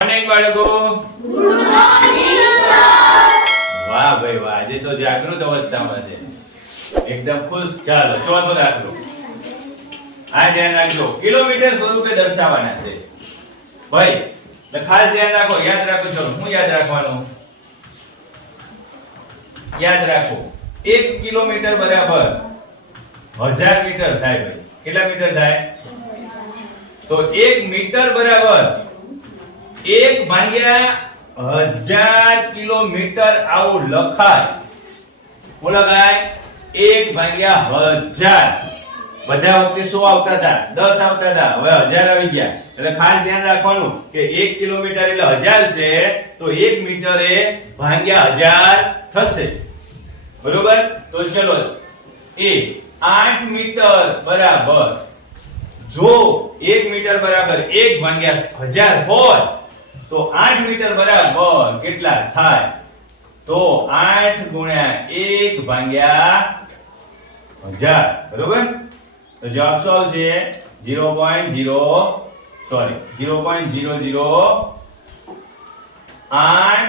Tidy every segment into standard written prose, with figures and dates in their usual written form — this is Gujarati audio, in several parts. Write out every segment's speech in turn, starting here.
મોર્નિંગ બાળકો. Good morning sir. વાહ ભાઈ વાહ, આજે તો જાગૃત અવસ્થામાં છે, એકદમ ખુશ. ચાલો ચોથો દાખલો. આ ધ્યાન રાખજો, કિલોમીટર સ્વરૂપે દર્શાવવાના છે ભાઈ, તો ખાસ ધ્યાન રાખો, યાદ રાખો. ચલો હું યાદ રાખવાનું, યાદ રાખો 1 કિલોમીટર બરાબર 1000 મીટર થાય ભાઈ. કેટલા મીટર થાય? તો 1 મીટર બરાબર 1 ભાગ્યા 1000 કિલોમીટર આવું લખાય. શું લખાય? 1 ભાગ્યા 1000. બધા વખતે 100 આવતા હતા, 10 આવતા હતા, હવે 1000 આવી ગયા. એટલે ખાસ ધ્યાન રાખવાનું કે 1 કિલોમીટર એટલે 1000 છે, તો 1 મીટર એ ભાગ્યા 1000 થશે. બરોબર? તો ચલો એ 8 મીટર બરાબર, જો 1 મીટર બરાબર 1 ભાગ્યા 1000 હોય તો 8 મીટર બરાબર કેટલા થાય? તો 8 ગુણ્યા 1 ભાગ્યા 1000. બરોબર? તો જવાબ શું આવશે? 0.008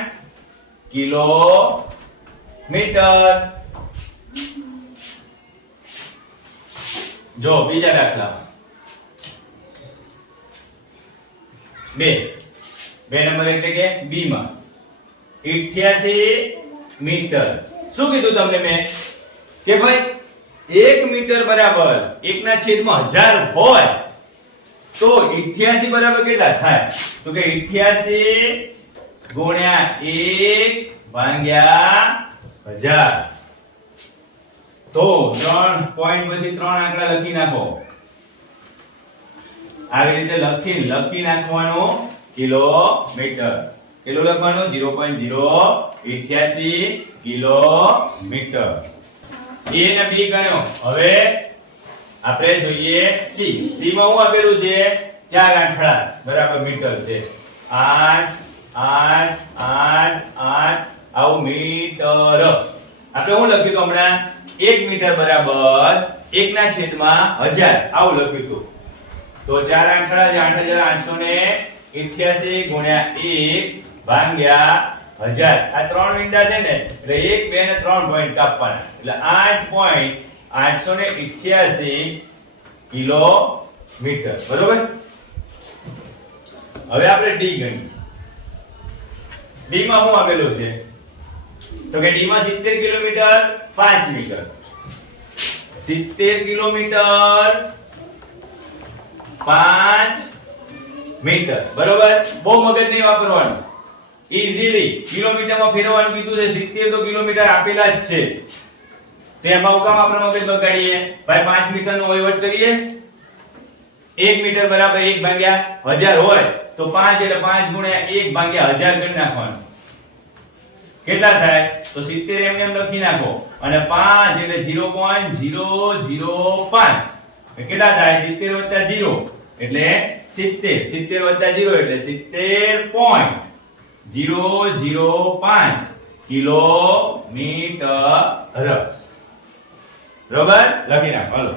કિલોમીટર. જો બીજા દાખલા બે નંબર એટલે કે બી માં 88 મીટર. શું કીધું તમને મેં કે ભાઈ 1 મીટર બરાબર 1 ના છેદમાં 1000 હોય તો 88 બરાબર કેટલા થાય? તો કે 88 ગુણ્યા 1 ભાગ્યા 1000. તો 3 પોઈન્ટ પછી 3 આંકડા લખી નાખો. આવી રીતે લખી નાખવાનું કિલોમીટર. કેટલું લખવાનું? 0.088 કિલોમીટર. એ ને બી ગણ્યો. હવે આપણે જોઈએ સી. સી માં શું આપેલું છે? 4 આંકડા બરાબર મીટર છે. 8 8 8 8 આવું મીટર. આપણે શું લખ્યું તો હમણાં? 1 મીટર બરાબર 1 ના છેદમાં 1000 આવું લખ્યું હતું. તો 4 આંકડા 8888 ગુણ્યા 1 ભાગ્યા 1000. આ ત્રણ મીંડા છે ને, એટલે 1 2 ને 3 પોઈન્ટ કાપવાના, એટલે 8.888 કિલોમીટર. બરોબર? હવે આપણે ડી ગણીએ. ડી માં શું આપેલું છે? તો કે ડી માં 70 કિલોમીટર 5 મીટર. 70 kilometre 5 metre. બરોબર? બહુ મગજ નહીં વાપરવાનું, ઈઝીલી કિલોમીટરમાં ફેરવવાનું કીધું છે. 70 તો કિલોમીટર આપેલા જ છે, તેમાં ઉકામ આપણે મગજ બગાડીએ ભાઈ. 5 મીટરનો વહીવટ કરીએ. 1 મીટર બરાબર 1 ભાગ્યા 1000 હોય તો 5 એટલે 5 ગુણ્યા 1 ભાગ્યા 1000 કરી નાખવાનું. કેટલા થાય? તો 70 એમને એમ લખી નાખો, અને 5 એટલે 0.005. કેટલા થાય? 70 વત્તા 0 એટલે 70. 70 વત્તા 0 એટલે 70.005 કિલોમીટર. બરોબર? લખી નાખો. હાલો.